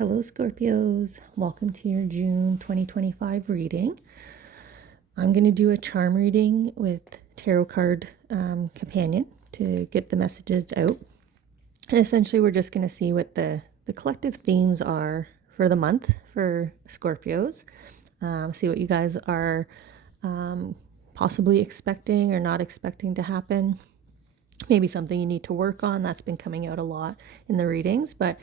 Hello, Scorpios. Welcome to your June 2025 reading. I'm going to do a charm reading with Tarot Card Companion to get the messages out. And essentially, we're just going to see what the collective themes are for the month for Scorpios. See what you guys are possibly expecting or not expecting to happen. Maybe something you need to work on. That's been coming out a lot in the readings. But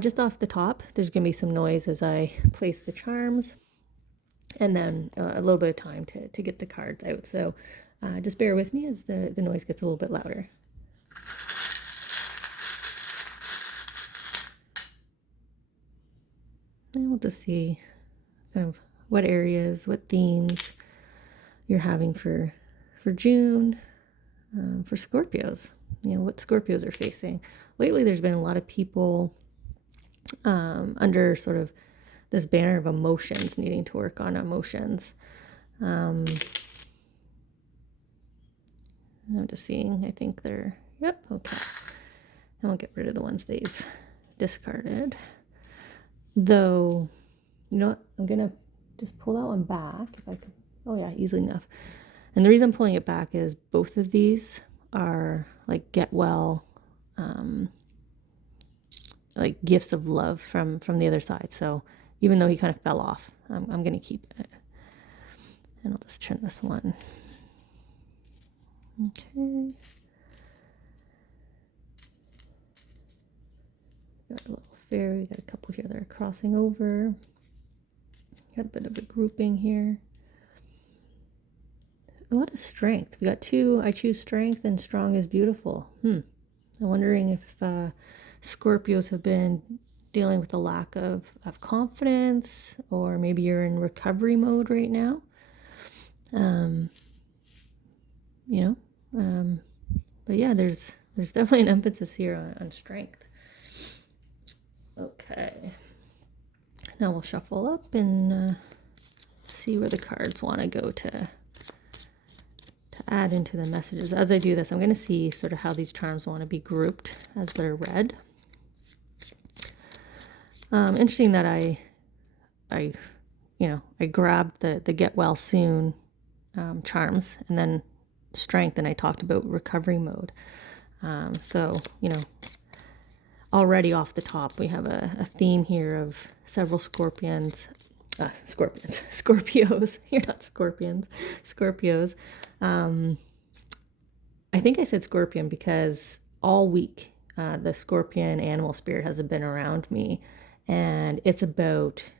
just off the top, there's going to be some noise as I place the charms. And then a little bit of time to get the cards out. So just bear with me as the noise gets a little bit louder. And we'll just see kind of what areas, what themes you're having for June. For Scorpios, what Scorpios are facing. Lately, there's been a lot of people under sort of this banner of emotions, needing to work on emotions. I'm just seeing, I think they're, yep, okay. And we'll get rid of the ones they've discarded. Though, you know what, I'm going to just pull that one back if I could. Oh yeah, easily enough. And the reason I'm pulling it back is both of these are like get well, like gifts of love from the other side. So even though he kind of fell off, I'm going to keep it. And I'll just turn this one. Okay. Got a little fairy, got a couple here that are crossing over. Got a bit of a grouping here. A lot of strength. We got two. I choose strength and strong is beautiful. I'm wondering if Scorpios have been dealing with a lack of confidence, or maybe you're in recovery mode right now. But yeah, there's definitely an emphasis here on strength. Okay. Now we'll shuffle up and see where the cards want to go to add into the messages. As I do this, I'm going to see sort of how these charms want to be grouped as they're read. Interesting that I grabbed the get well soon charms and then strength, and I talked about recovery mode. So already off the top, we have a theme here of several Scorpios. You're not scorpions. Scorpios. I think I said scorpion because all week the scorpion animal spirit has been around me, and it's about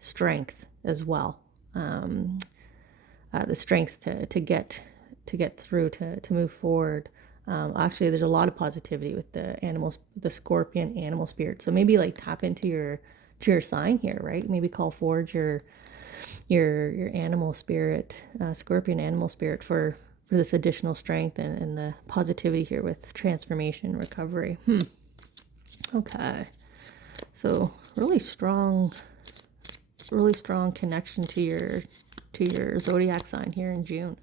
strength as well. The strength to get through, to move forward. Actually, there's a lot of positivity with the scorpion animal spirit. So maybe like tap into your sign here, right? Maybe call forward your animal spirit, scorpion animal spirit for this additional strength and the positivity here with transformation, recovery. Okay. So really strong connection to your zodiac sign here in June.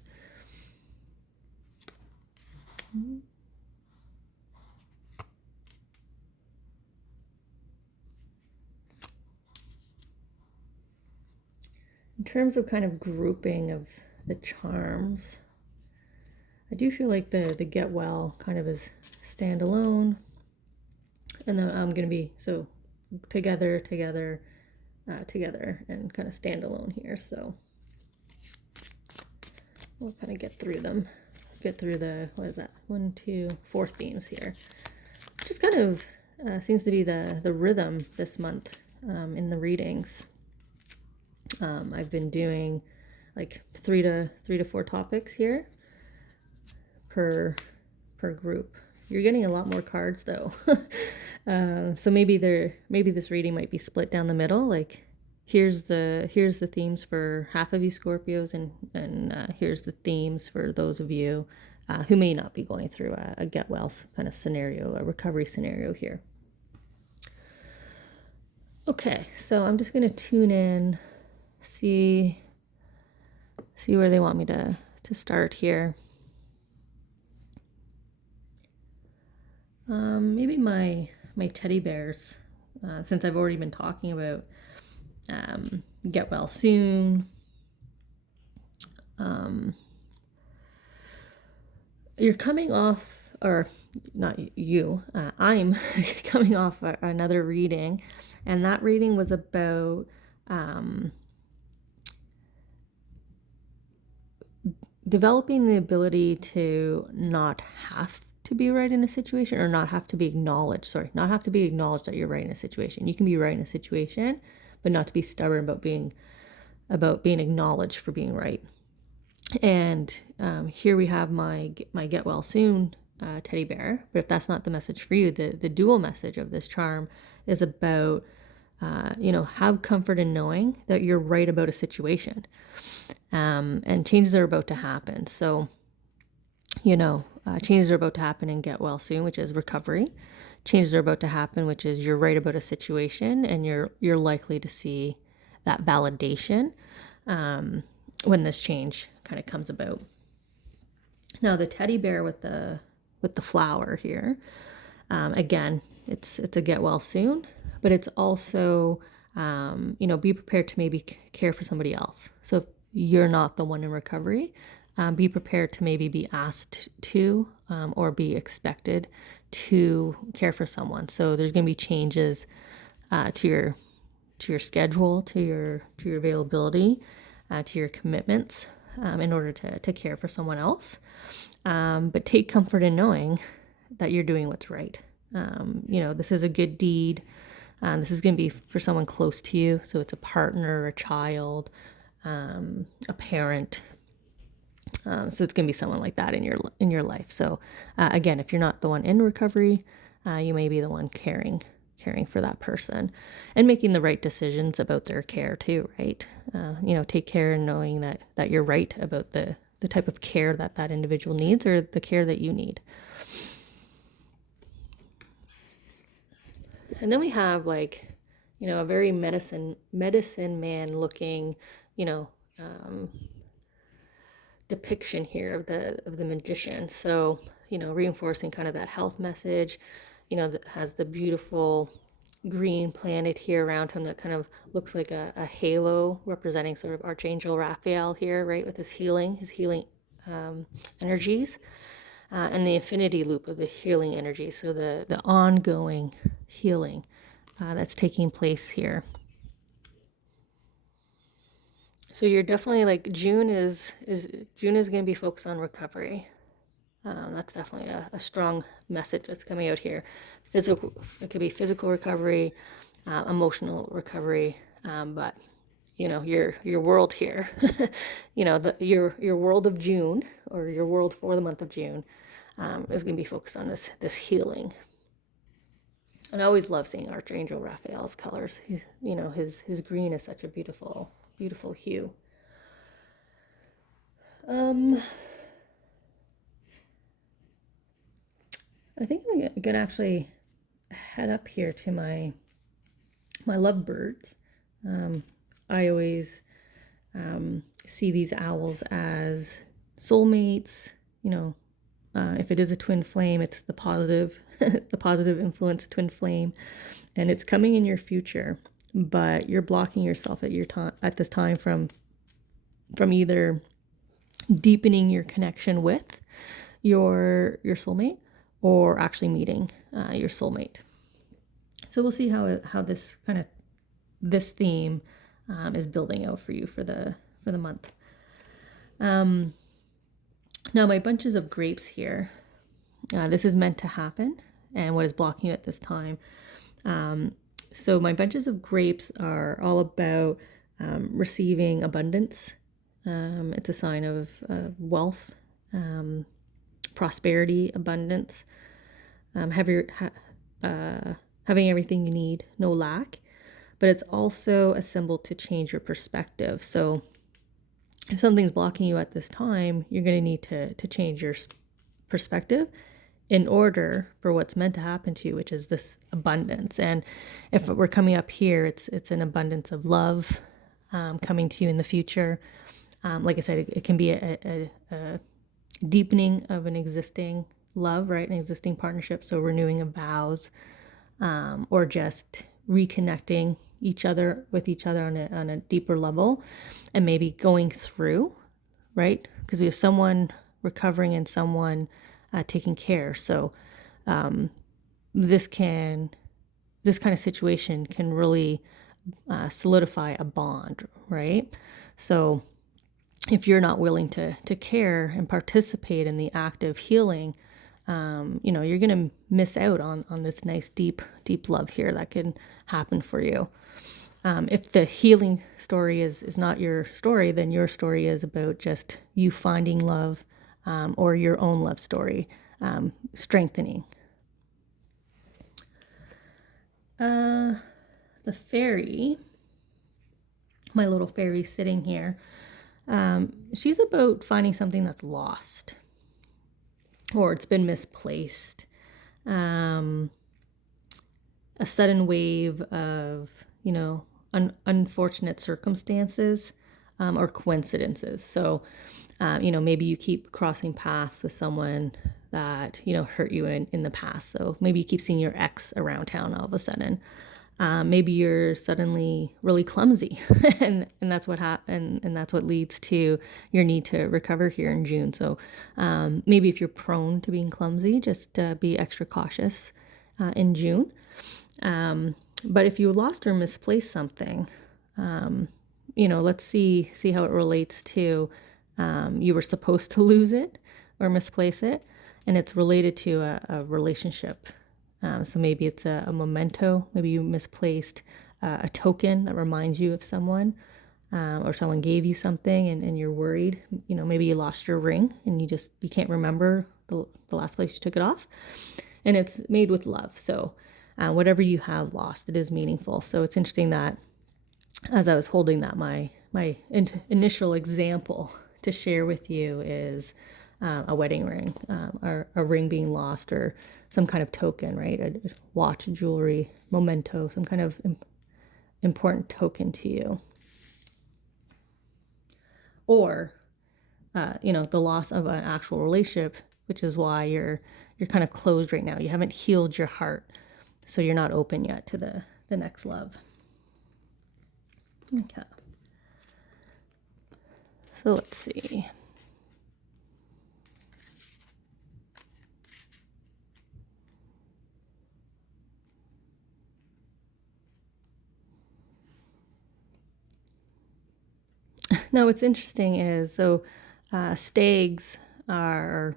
In terms of kind of grouping of the charms, I do feel like the get well kind of is standalone, and then I'm going to be so together, and kind of standalone here. So we'll kind of get through them, get through the, what is that, 1, 2, 4 themes here. Just kind of seems to be the rhythm this month in the readings. I've been doing like 3 to 4 topics here per group. You're getting a lot more cards though. So maybe this reading might be split down the middle. Like here's the themes for half of you Scorpios, and here's the themes for those of you who may not be going through a get well kind of scenario, a recovery scenario here. Okay, so I'm just going to tune in, see where they want me to start here. Maybe my teddy bears since I've already been talking about get well soon, you're coming off, or not you, I'm coming off another reading, and that reading was about developing the ability to not have to be right in a situation, or not have to be acknowledged. Not have to be acknowledged that you're right in a situation. You can be right in a situation, but not to be stubborn about being acknowledged for being right. And here we have my get well soon teddy bear. But if that's not the message for you, the dual message of this charm is about have comfort in knowing that you're right about a situation, and changes are about to happen. So changes are about to happen and get well soon, which is recovery. Changes are about to happen, which is you're right about a situation, and you're likely to see that validation when this change kind of comes about. Now the teddy bear with the flower here, again, it's a get well soon, but it's also be prepared to maybe care for somebody else. So if you're not the one in recovery, be prepared to maybe be asked to or be expected to care for someone. So there's going to be changes to your schedule, to your availability, to your commitments in order to care for someone else. But take comfort in knowing that you're doing what's right. This is a good deed. This is going to be for someone close to you. So it's a partner, a child, a parent. So it's going to be someone like that in your life. So again, if you're not the one in recovery, you may be the one caring for that person and making the right decisions about their care too, right? Take care in knowing that you're right about the type of care that individual needs, or the care that you need. And then we have a very medicine man looking, depiction here of the magician. So, reinforcing kind of that health message, that has the beautiful green planet here around him that kind of looks like a halo representing sort of Archangel Raphael here, right, with his healing energies, and the infinity loop of the healing energy. So the ongoing healing that's taking place here. So you're definitely June is going to be focused on recovery. That's definitely a strong message that's coming out here. It could be physical recovery, emotional recovery, but your world here, your world of June, or your world for the month of June, is going to be focused on this healing. And I always love seeing Archangel Raphael's colors. He's his green is such a beautiful hue. I think I'm gonna actually head up here to my lovebirds. I always see these owls as soulmates. If it is a twin flame, it's the positive influence twin flame, and it's coming in your future. But you're blocking yourself at this time from either deepening your connection with your soulmate, or actually meeting your soulmate. So we'll see how this theme is building out for you for the month. Now my bunches of grapes here, this is meant to happen, and what is blocking you at this time. So my bunches of grapes are all about receiving abundance. It's a sign of wealth, prosperity, abundance, having everything you need, no lack. But it's also a symbol to change your perspective. So if something's blocking you at this time, you're going to need to change your perspective in order for what's meant to happen to you, which is this abundance. And if we're coming up here, it's an abundance of love coming to you in the future. Like I said, it can be a deepening of an existing love, right? An existing partnership. So renewing of vows, or just reconnecting with each other on a deeper level, and maybe going through, right? Because we have someone recovering and someone taking care. So this kind of situation can really solidify a bond, right? So if you're not willing to care and participate in the act of healing, you're going to miss out on this nice, deep love here that can happen for you. If the healing story is not your story, then your story is about just you finding love, or your own love story, strengthening. The fairy, my little fairy sitting here, she's about finding something that's lost or it's been misplaced. A sudden wave of, unfortunate circumstances, or coincidences. So, maybe you keep crossing paths with someone that, hurt you in the past. So maybe you keep seeing your ex around town all of a sudden. Maybe you're suddenly really clumsy and that's what happened. And that's what leads to your need to recover here in June. So maybe if you're prone to being clumsy, just be extra cautious in June. But if you lost or misplaced something, let's see how it relates to you were supposed to lose it or misplace it, and it's related to a relationship. So maybe it's a memento. Maybe you misplaced a token that reminds you of someone, or someone gave you something and you're worried. Maybe you lost your ring and you can't remember the last place you took it off, and it's made with love. So whatever you have lost, it is meaningful. So it's interesting that as I was holding that, my initial example to share with you is a wedding ring, or a ring being lost, or some kind of token, right? A watch, jewelry, memento, some kind of important token to you. Or, the loss of an actual relationship, which is why you're kind of closed right now. You haven't healed your heart, so you're not open yet to the next love. Okay. So let's see. Now, what's interesting is, stags are,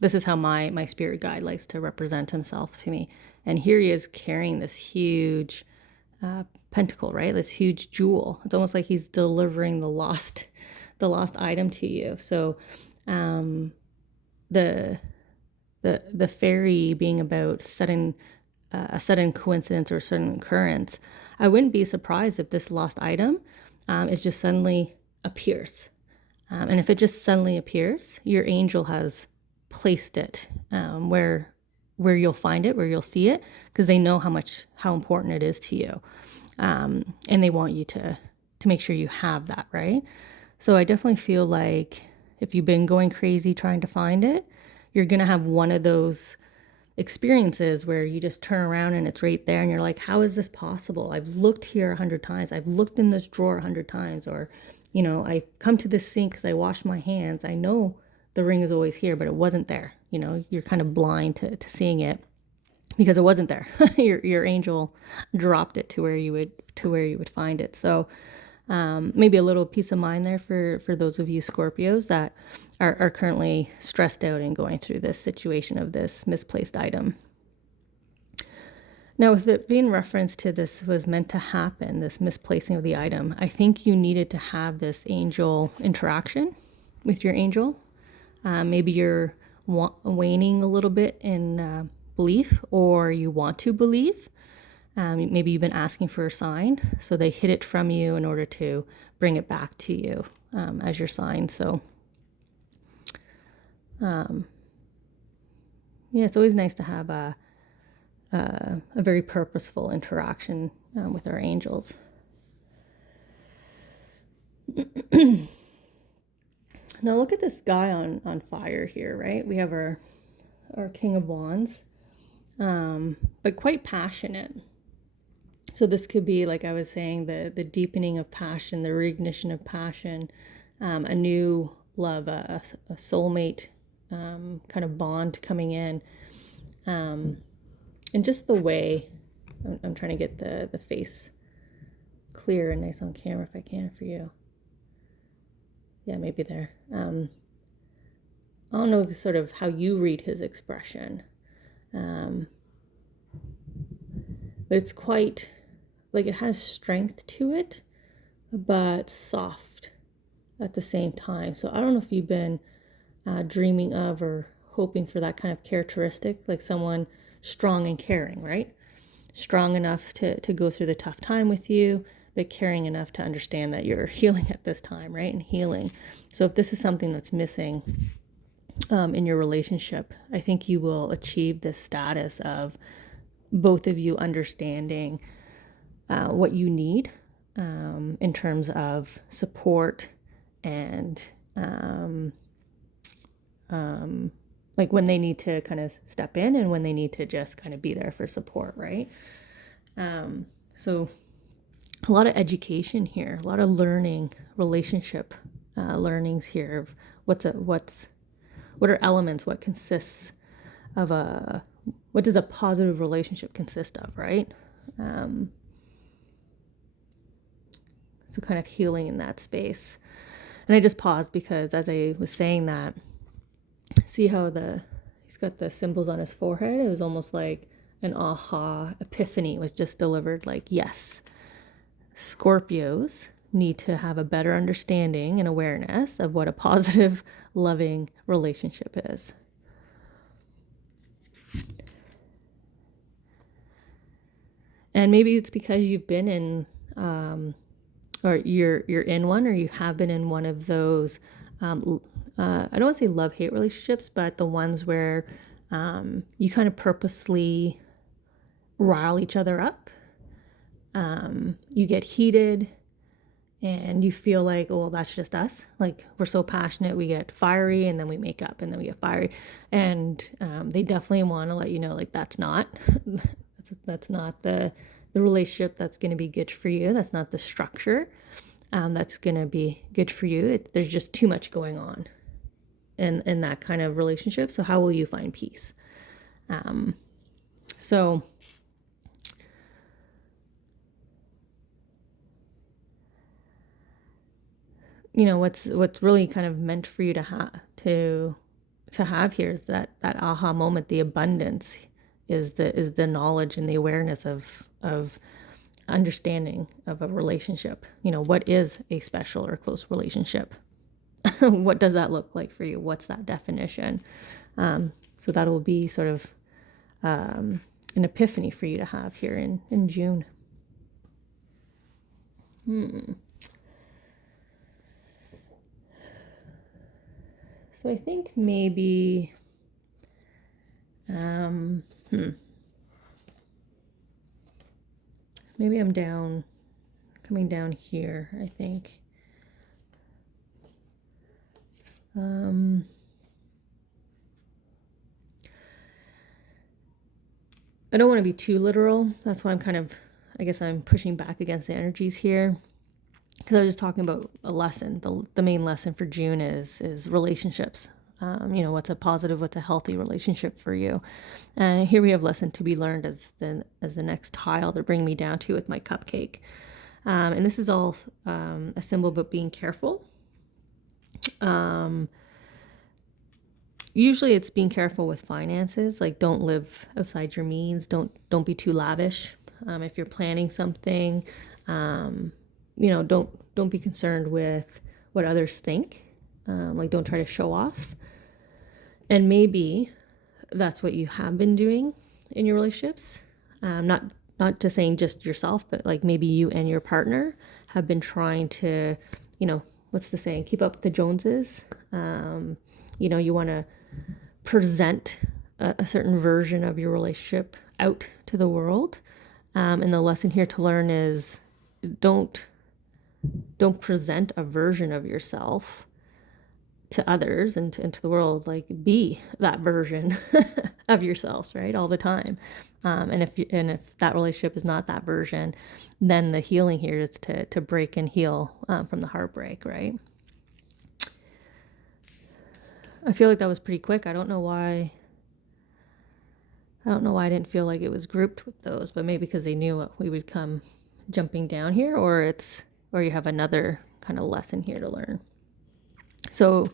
this is how my spirit guide likes to represent himself to me. And here he is carrying this huge pentacle, right? This huge jewel. It's almost like he's delivering the lost item to you. So the fairy being about a sudden coincidence or sudden occurrence, I wouldn't be surprised if this lost item is just suddenly appears. And if it just suddenly appears, your angel has placed it where you'll find it, where you'll see it, because they know how important it is to you. And they want you to make sure you have that, right? So I definitely feel like if you've been going crazy trying to find it, you're going to have one of those experiences where you just turn around and it's right there and you're like, how is this possible? I've looked here 100 times. I've looked in this drawer 100 times. Or, I come to this sink because I washed my hands. I know the ring is always here, but it wasn't there. You're kind of blind to seeing it because it wasn't there. your angel dropped it to where you would find it. So maybe a little peace of mind there for those of you Scorpios that are currently stressed out and going through this situation of this misplaced item. Now, with it being referenced to this was meant to happen, this misplacing of the item, I think you needed to have this angel interaction with your angel. Maybe you're waning a little bit in belief, or you want to believe. Maybe you've been asking for a sign, so they hid it from you in order to bring it back to you as your sign. So, it's always nice to have a very purposeful interaction with our angels. Now look at this guy on fire here, right? We have our King of Wands, but quite passionate. So this could be, like I was saying, the deepening of passion, the reignition of passion, a new love, a soulmate kind of bond coming in. And just the way, I'm trying to get the face clear and nice on camera if I can for you. Yeah, maybe there. I don't know the sort of how you read his expression. But it's quite, like, it has strength to it, but soft at the same time. So I don't know if you've been dreaming of or hoping for that kind of characteristic, like someone strong and caring, right? Strong enough to go through the tough time with you, but caring enough to understand that you're healing at this time, right? And healing. So if this is something that's missing in your relationship, I think you will achieve this status of both of you understanding what you need in terms of support and like when they need to kind of step in and when they need to just kind of be there for support, right? So a lot of education here, a lot of learning, relationship learnings here of what are elements, what consists of what does a positive relationship consist of, right? So kind of healing in that space. And I just paused because as I was saying that, see how he's got the symbols on his forehead? It was almost like an aha epiphany was just delivered, like, yes, Scorpios need to have a better understanding and awareness of what a positive, loving relationship is. And maybe it's because you've been in, or you're in one, or you have been in one of those. I don't want to say love-hate relationships, but the ones where you kind of purposely rile each other up. You get heated, and you feel like, oh, well, that's just us. Like, we're so passionate, we get fiery, and then we make up, and then we get fiery. And they definitely want to let you know, like, that's not the relationship that's going to be good for you. That's not the structure that's going to be good for you. There's just too much going on in that kind of relationship. So how will you find peace? So you know, what's really kind of meant for you to have here is that aha moment, the abundance is the knowledge and the awareness of understanding of a relationship. You know, what is a special or close relationship? What does that look like for you? What's that definition? So that will be sort of an epiphany for you to have here in June. So I think maybe, maybe I'm coming down here, I think. I don't want to be too literal. That's why I guess I'm pushing back against the energies here. Because I was just talking about a lesson. The main lesson for June is relationships. You know, what's a positive, what's a healthy relationship for you? And here we have lesson to be learned as the next tile to bring me down to with my cupcake. And this is all a symbol about being careful. Usually it's being careful with finances. Like, don't live outside your means. Don't be too lavish. If you're planning something, you know, don't be concerned with what others think. Like, don't try to show off. And maybe that's what you have been doing in your relationships. Not just saying just yourself, but like maybe you and your partner have been trying to, you know, what's the saying? Keep up with the Joneses. You know, you want to present a certain version of your relationship out to the world. And the lesson here to learn is don't present a version of yourself to others and into the world, like be that version of yourselves, right, all the time. And if that relationship is not that version, then the healing here is to break and heal from the heartbreak, right? I feel like that was pretty quick. I don't know why I didn't feel like it was grouped with those, but maybe because they knew what we would come jumping down here, or you have another kind of lesson here to learn. So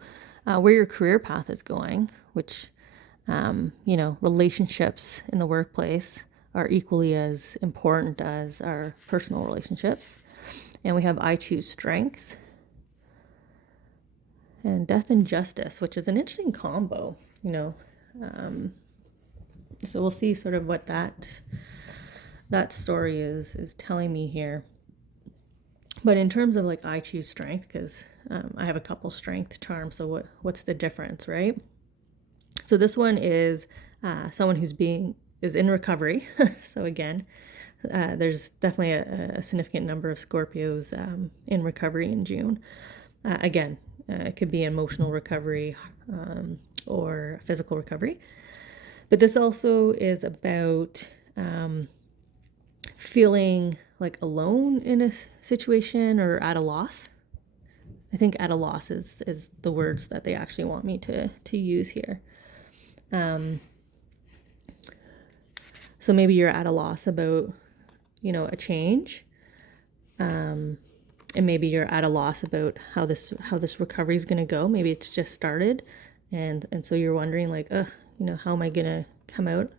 where your career path is going, which, relationships in the workplace are equally as important as our personal relationships. And we have I choose strength and death and justice, which is an interesting combo, so we'll see sort of what that story is telling me here. But in terms of like I choose strength, because I have a couple strength charms, so what's the difference, right? So this one is someone who's is in recovery. So again, there's definitely a significant number of Scorpios in recovery in June. Again, it could be emotional recovery or physical recovery. But this also is about feeling like alone in a situation or at a loss. I think at a loss is the words that they actually want me to use here. So maybe you're at a loss about, a change. And maybe you're at a loss about how this recovery is going to go. Maybe it's just started. And so you're wondering like, how am I going to come out?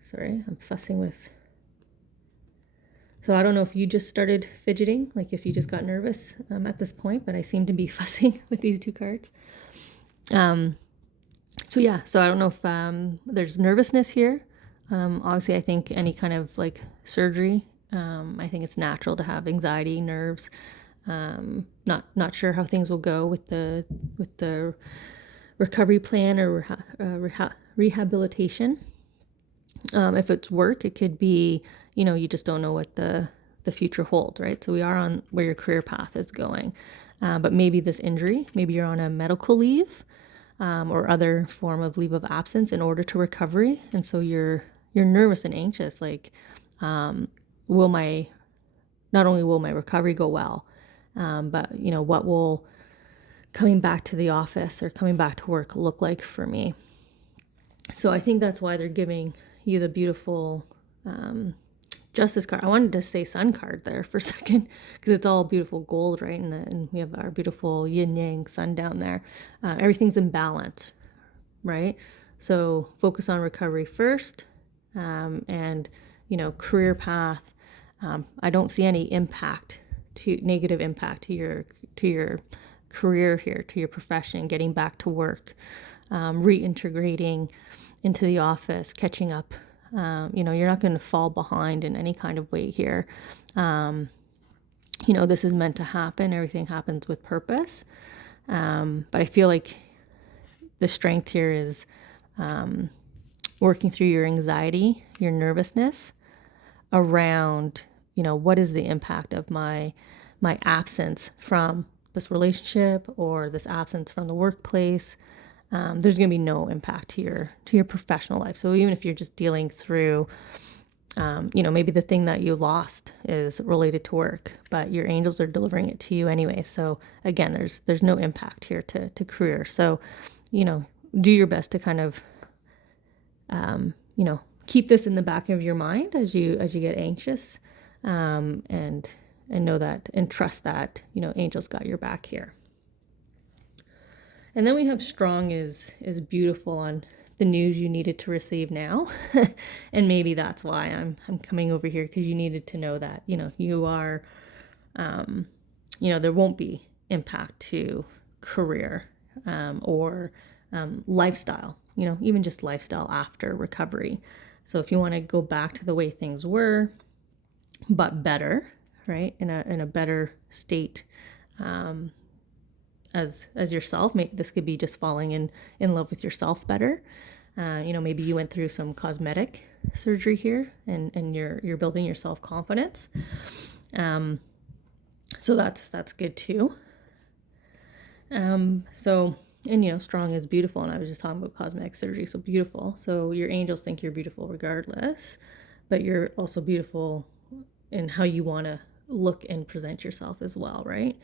Sorry, I'm fussing with. So I don't know if you just started fidgeting, like if you just got nervous at this point, but I seem to be fussing with these two cards. So I don't know if there's nervousness here. Obviously, I think any kind of like surgery, I think it's natural to have anxiety, nerves. Not sure how things will go with the recovery plan or rehabilitation. If it's work, it could be, you just don't know what the future holds, right? So we are on where your career path is going. But maybe this injury, maybe you're on a medical leave or other form of leave of absence in order to recovery. And so you're nervous and anxious, like, not only will my recovery go well, but, what will coming back to the office or coming back to work look like for me? So I think that's why they're giving you the beautiful justice card. I wanted to say sun card there for a second because it's all beautiful gold, right? And we have our beautiful yin yang sun down there. Everything's in balance, right? So focus on recovery first, and career path. I don't see any negative impact to your career here, to your profession, getting back to work, reintegrating into the office, catching up. You're not going to fall behind in any kind of way here. This is meant to happen. Everything happens with purpose. But I feel like the strength here is working through your anxiety, your nervousness around, what is the impact of my absence from this relationship or this absence from the workplace. There's going to be no impact to your professional life. So even if you're just dealing through, maybe the thing that you lost is related to work, but your angels are delivering it to you anyway. So again, there's no impact here to career. So, do your best to kind of, keep this in the back of your mind as you get anxious, and know that and trust that, angels got your back here. And then we have strong is beautiful on the news you needed to receive now. And maybe that's why I'm coming over here, because you needed to know that, you are, there won't be impact to career or lifestyle, even just lifestyle after recovery. So if you want to go back to the way things were, but better, right, in a better state, as yourself, maybe this could be just falling in love with yourself better. Maybe you went through some cosmetic surgery here, and you're building your self-confidence. So that's good too. So, and strong is beautiful. And I was just talking about cosmetic surgery. So beautiful. So your angels think you're beautiful regardless, but you're also beautiful in how you want to look and present yourself as well, right?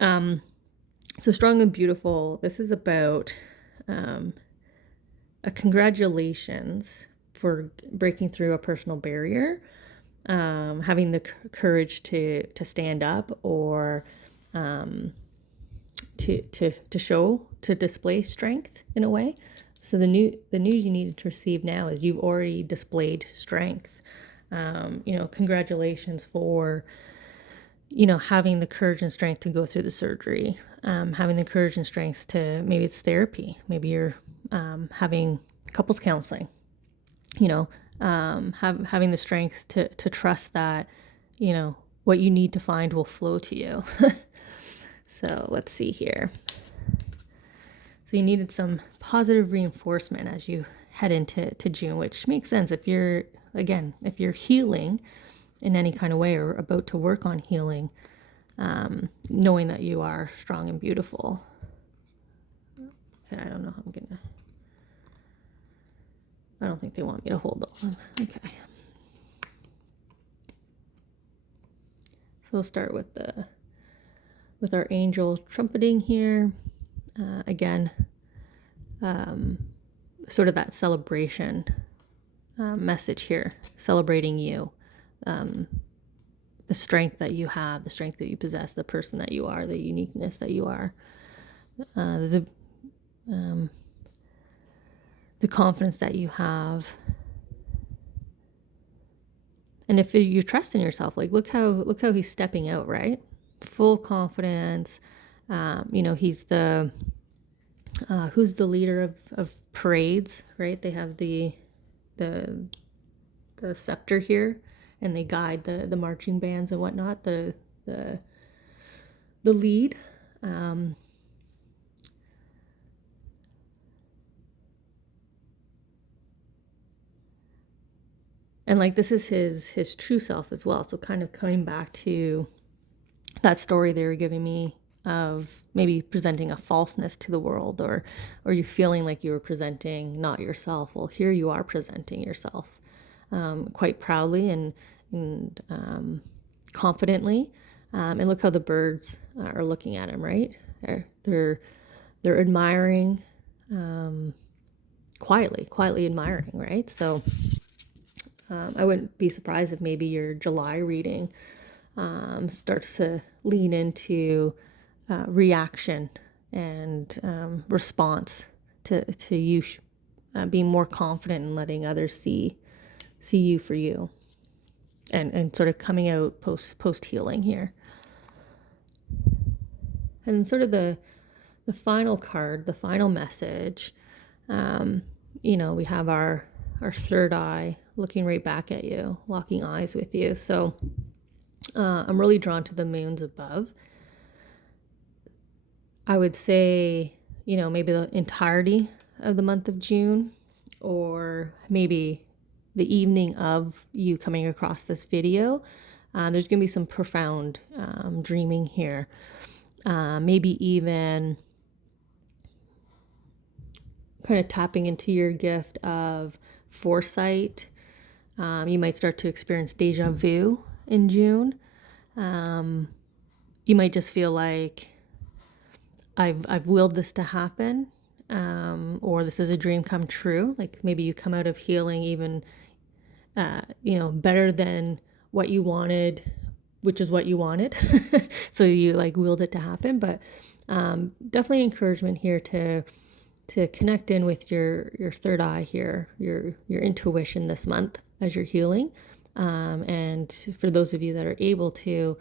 So strong and beautiful. This is about a congratulations for breaking through a personal barrier, having the courage to stand up or to display strength in a way. So the news you needed to receive now is you've already displayed strength. Congratulations for having the courage and strength to go through the surgery, having the courage and strength to, maybe it's therapy, maybe you're having couples counseling, having the strength to trust that, what you need to find will flow to you. So let's see here. So you needed some positive reinforcement as you head into June, which makes sense if you're healing in any kind of way or about to work on healing, knowing that you are strong and beautiful. Okay, I don't know how I don't think they want me to hold on. Okay. So we'll start with our angel trumpeting here. Again, sort of that celebration message here, celebrating you, the strength that you have, the strength that you possess, the person that you are, the uniqueness that you are, the confidence that you have. And if you trust in yourself, like look how he's stepping out, right? Full confidence. He's the who's the leader of parades, right? They have the scepter here, and they guide the marching bands and whatnot. The lead. And like this is his true self as well. So kind of coming back to that story they were giving me of maybe presenting a falseness to the world, or you feeling like you were presenting not yourself. Well, here you are presenting yourself quite proudly and confidently. And look how the birds are looking at him, right? They're admiring, quietly admiring, right? So I wouldn't be surprised if maybe your July reading starts to lean into reaction and response to you being more confident and letting others see you for you, and sort of coming out post healing here. And sort of the final card, the final message, we have our third eye looking right back at you, locking eyes with you. So I'm really drawn to the moons above. I would say, maybe the entirety of the month of June, or maybe the evening of you coming across this video. There's going to be some profound dreaming here. Maybe even kind of tapping into your gift of foresight. You might start to experience deja vu in June. You might just feel like I've willed this to happen, or this is a dream come true. Like maybe you come out of healing even, better than what you wanted, which is what you wanted. So you like willed it to happen. But definitely encouragement here to connect in with your third eye here, your intuition this month as you're healing. And for those of you that are able to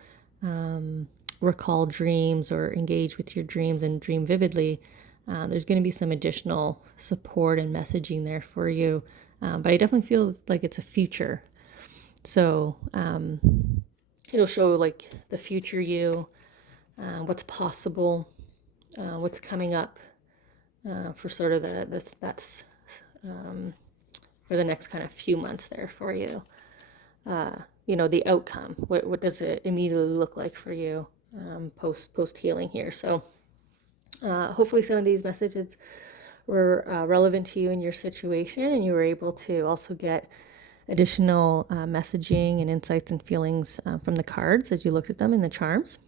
recall dreams or engage with your dreams and dream vividly, there's going to be some additional support and messaging there for you. But I definitely feel like it's a future. So it'll show like the future you, what's possible, what's coming up for sort of that's for the next kind of few months there for you. The outcome. What does it immediately look like for you post healing here? So Hopefully some of these messages were relevant to you in your situation, and you were able to also get additional messaging and insights and feelings from the cards as you looked at them in the charms.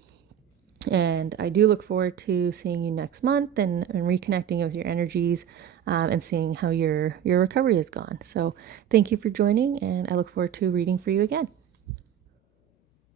And I do look forward to seeing you next month and reconnecting with your energies and seeing how your recovery has gone. So thank you for joining, and I look forward to reading for you again.